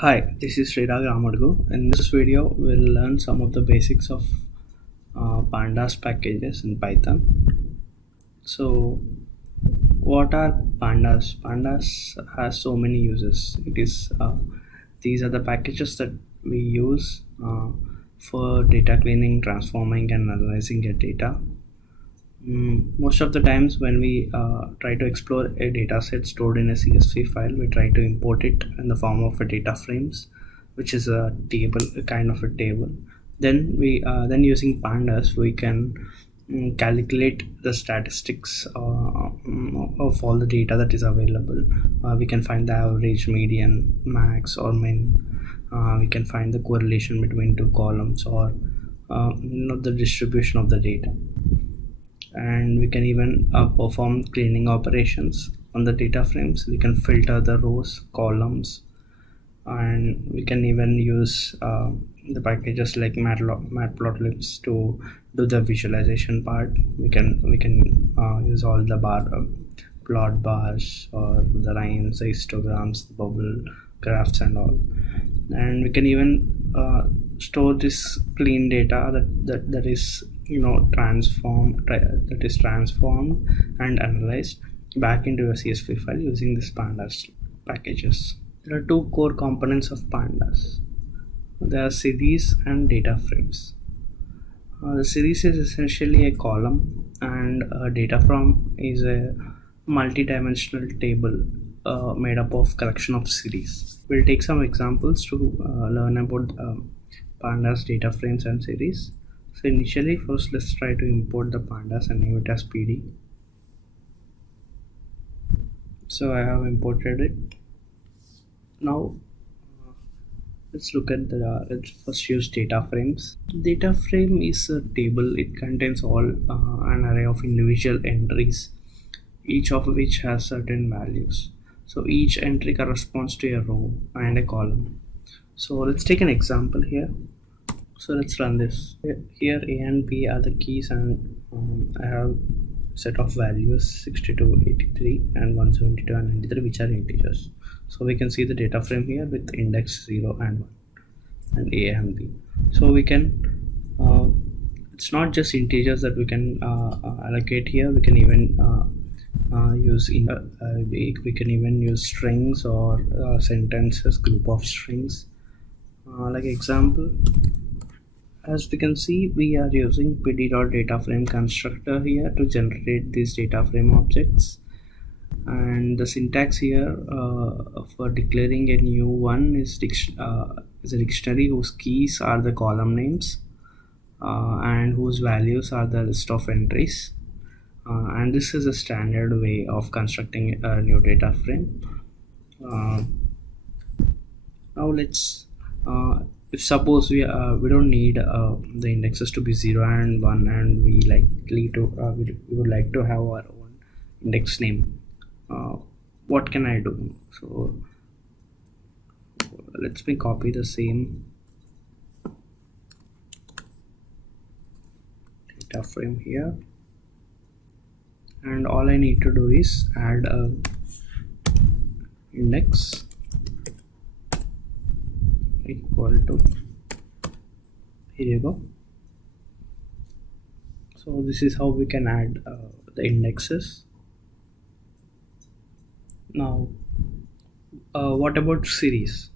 Hi, this is Srirag Ramadgu. In this video, we'll learn some of the basics of Pandas packages in Python. So, what are Pandas? Pandas has so many uses. These are the packages that we use for data cleaning, transforming, and analyzing your data. Most of the times when we try to explore a data set stored in a CSV file, we try to import it in the form of a data frames, which is a table, a kind of a table. Then using pandas we can calculate the statistics of all the data that is available. We can find the average, median, max, or min. We can find the correlation between two columns, or the distribution of the data, and we can even perform cleaning operations on the data frames. We can filter the rows, columns, and we can even use the packages like matplotlibs to do the visualization part. We can use all the plot bars, or the lines, the histograms, the bubble graphs, and all. And we can even store this clean data that is transformed and analyzed back into a CSV file using this pandas packages. There are two core components of pandas. There are series and data frames. The series is essentially a column, and a data frame is a multi-dimensional table made up of collection of series. We'll take some examples to learn about pandas data frames and series. So initially, first let's try to import the pandas and name it as PD. So I have imported it. Now let's look at let's first use data frames. Data frame is a table. It contains all an array of individual entries, each of which has certain values. So each entry corresponds to a row and a column. So let's take an example here. So let's run this. Here A and B are the keys, and I have set of values 62, 83, and 172 and 93, which are integers. So we can see the data frame here with index 0 and 1, and A and B. So we can it's not just integers that we can allocate here. We can even we can even use strings or sentences, group of strings. Like example, as we can see, we are using pd.dataframe constructor here to generate these data frame objects. And the syntax here for declaring a new one is a dictionary whose keys are the column names and whose values are the list of entries. And this is a standard way of constructing a new data frame. Now let's if suppose we don't need the indexes to be 0 and 1, and we would like to have our own index name. What can I do? So let's me copy the same data frame here, and all I need to do is add a index equal to, here you go. So this is how we can add the indexes. Now what about series?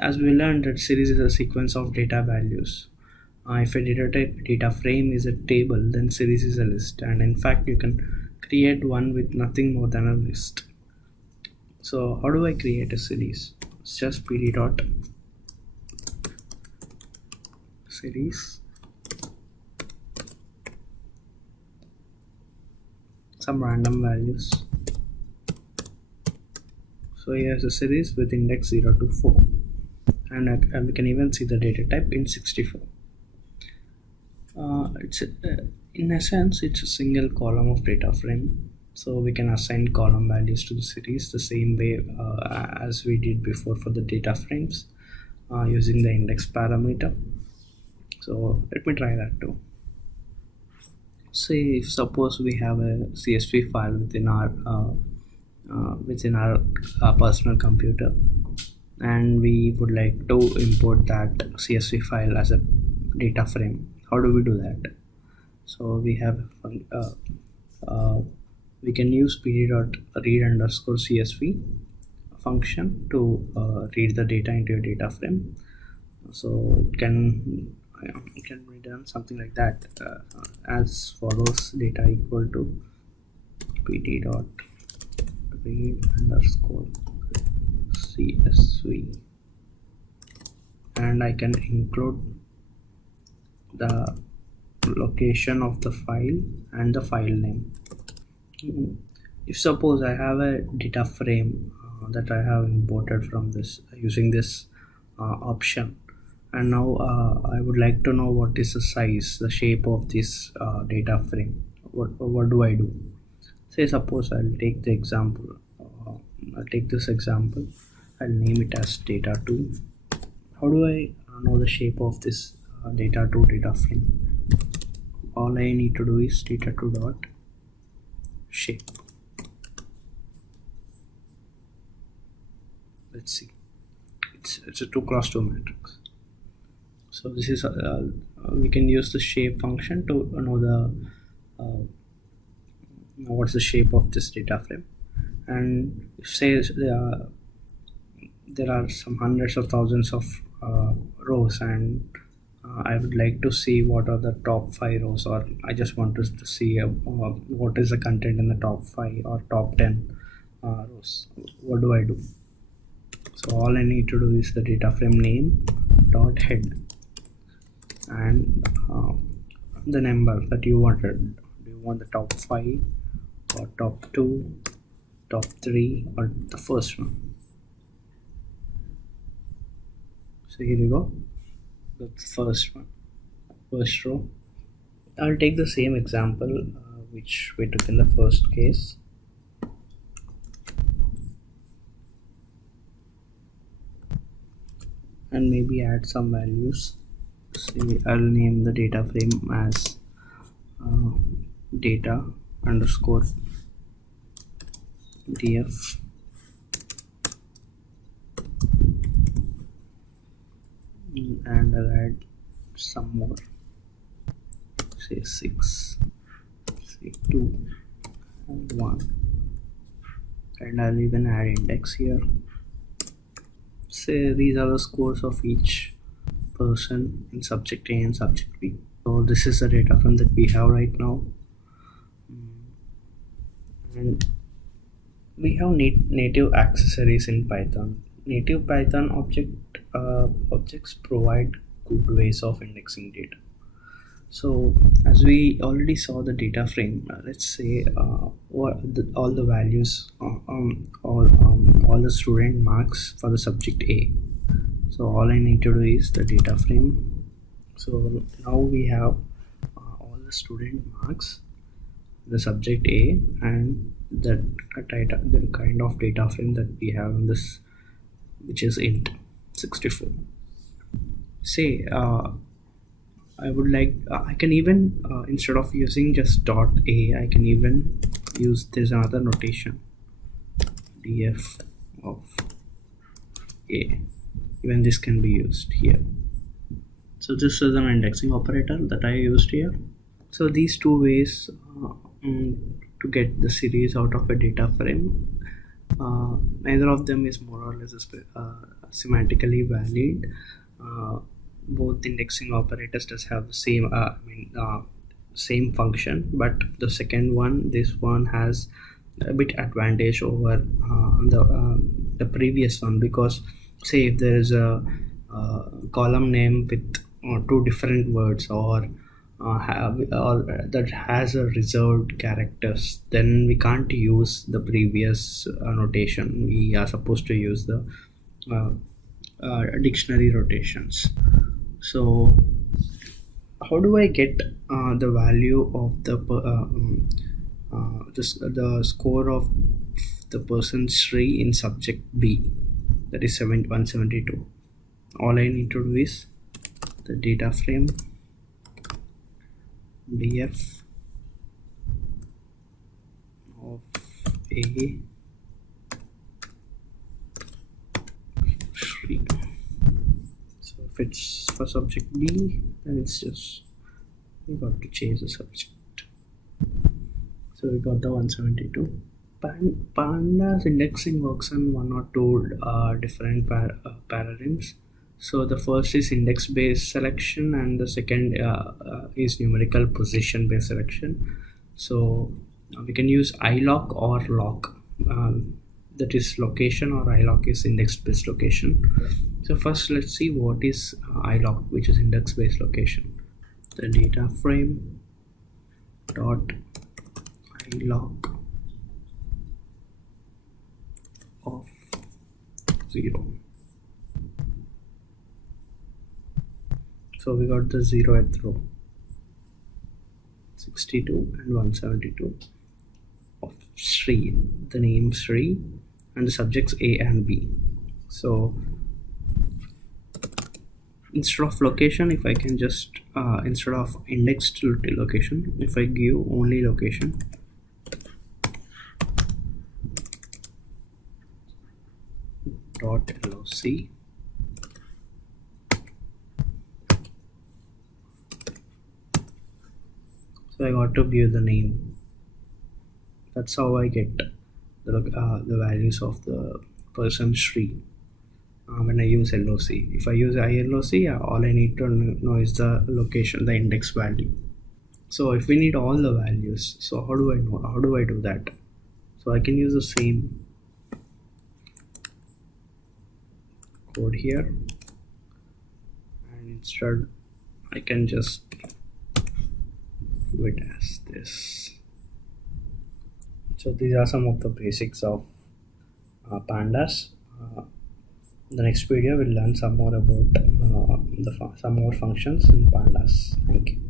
As we learned that series is a sequence of data values. If a data frame is a table, then series is a list, and in fact you can create one with nothing more than a list. So how do I create a series? It's just pd dot series, some random values. So here's a series with index 0 to 4, and we can even see the data type in 64. It's in a sense it's a single column of data frame, so we can assign column values to the series the same way as we did before for the data frames using the index parameter. So let me try that too. Say if suppose we have a CSV file within our personal computer, and we would like to import that CSV file as a data frame. How do we do that? So we have uh, we can use pd.read underscore CSV function to read the data into a data frame. So it can be done something like that, as follows: data equal to pd dot read underscore CSV, and I can include the location of the file and the file name. If suppose I have a data frame that I have imported from this using this option, and now I would like to know what is the size, the shape of this data frame. What do I do? Say suppose I'll take the example. I'll take this example. I'll name it as data2. How do I know the shape of this data2 data frame? All I need to do is data2 dot shape. Let's see, it's a 2x2 matrix. So this is we can use the shape function to know what's the shape of this data frame. And if say there are some hundreds of thousands of rows, and I would like to see what are the top 5 rows, or I just want to see what is the content in the top 5 or top 10 rows. What do I do? So all I need to do is the data frame name dot head and the number that you wanted. Do you want the top 5 or top 2, top 3, or the first one? So here you go, the first one, first row. I'll take the same example which we took in the first case. And maybe add some values. Say I'll name the data frame as data underscore df, and I'll add some more, say 6, say 2 and 1, and I'll even add index here. Say these are the scores of each person in subject A and subject B. So this is the data frame that we have right now, and we have native accessories in Python. Native Python objects provide good ways of indexing data. So as we already saw the data frame, let's say all the values, all the student marks for the subject A. So all I need to do is the data frame. So now we have all the student marks, the subject A, and the kind of data frame that we have in this, which is int 64. Say I would like I can even instead of using just dot a, I can even use this another notation, df of a. Even this can be used here. So this is an indexing operator that I used here. So these two ways to get the series out of a data frame, neither of them is more or less semantically valid. Both indexing operators does have the same same function, but the second one, this one has a bit advantage over the previous one, because say if there is a column name with two different words, or that has a reserved characters, then we can't use the previous notation. We are supposed to use the dictionary rotations. So how do I get the value of the the score of the person's tree in subject B, that is 172? All I need to do is the data frame df of a if it's for subject B, then it's just we got to change the subject. So we got the 172. Pandas indexing works on one or two different paradigms. So the first is index based selection, and the second is numerical position based selection. So we can use iloc or loc, that is location, or iloc is index based location. So first let's see what is iloc, which is index based location. The data frame dot iloc of 0. So we got the 0th row, 62 and 172 of Sri, the name Sri, and the subjects A and B. So instead of location, if I can just instead of indexed location, if I give only location, dot loc, so I got to give the name. That's how I get the values of the person Sri when I use LOC. If I use ILOC, all I need to know is the location, the index value. So if we need all the values, so how do I know? How do I do that? So I can use the same code here, and instead I can just do it as this. So these are some of the basics of pandas. The next video we'll learn some more about some more functions in pandas. Thank you.